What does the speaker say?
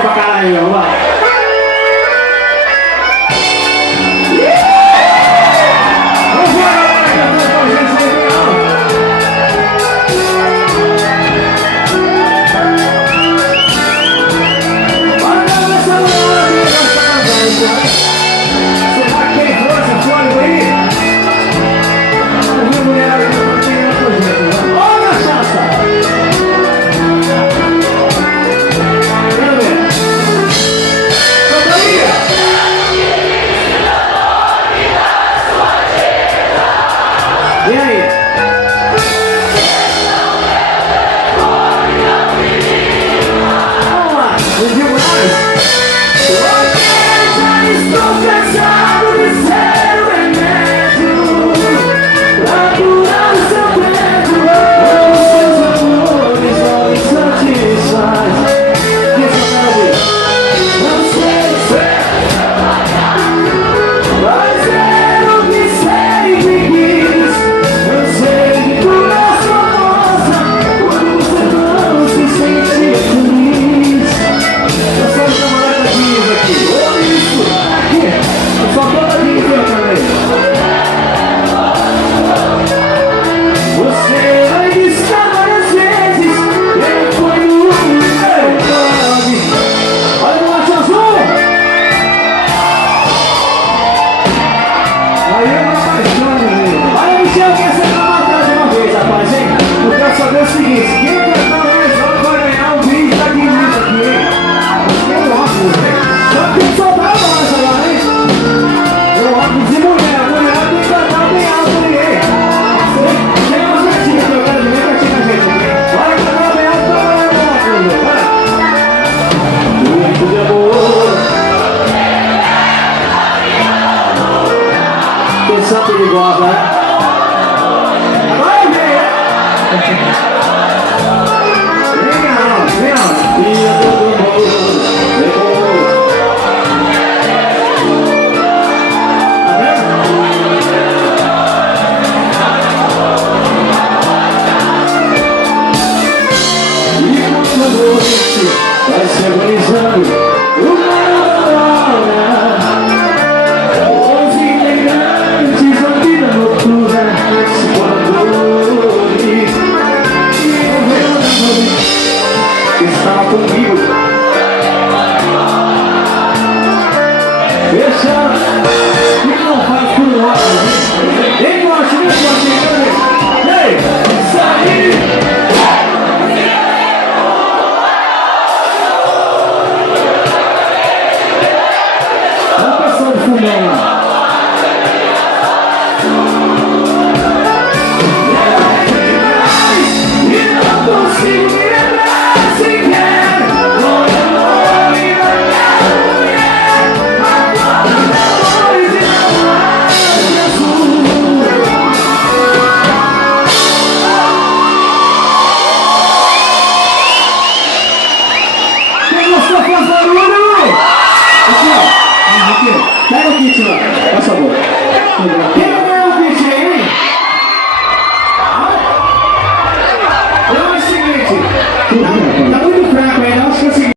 pra caralho, vamos lá. E aí? Vamos lá, não digo mais? Já estou cansado de ser o remédio pra curar o seu peito. Os seus amores não me satisfazem. Não sei ser, mas eu me sei de quis. Eu sei que tu és famosa quando você não se sente feliz. Eu sou o camarada Dias aqui. Olha isso, aqui. Eu sou toda Dias também. Você vai discar várias vezes. Quem foi o meu nome? Olha o macho azul. Aí eu não apaixono. Olha, Michel, quer ser matar de uma vez, rapaz, hein? Eu quero saber o seguinte: quem cantar mais alto vai ganhar um vídeo da Guinness aqui, hein? Tem óculos, hein? Só tem que soltar a voz agora, hein? Tem óculos de mulher. A mulher tem que cantar bem alto ali, hein? Chega mais pertinho aqui, eu quero ver pertinho a gente aqui. Bora cantar bem alto pra galera do óculos, velho. Bora! Muito de amor. Quem sabe ele gosta, né? Agora vem, né? Vem, ó. Dia todo mundo levou. Tá vendo? E quando a noite vai se agonizando, o mar adora. Os integrantes da vida noturna se quando e eu vejo na noite que estava comigo. Deixa que não faz por nós.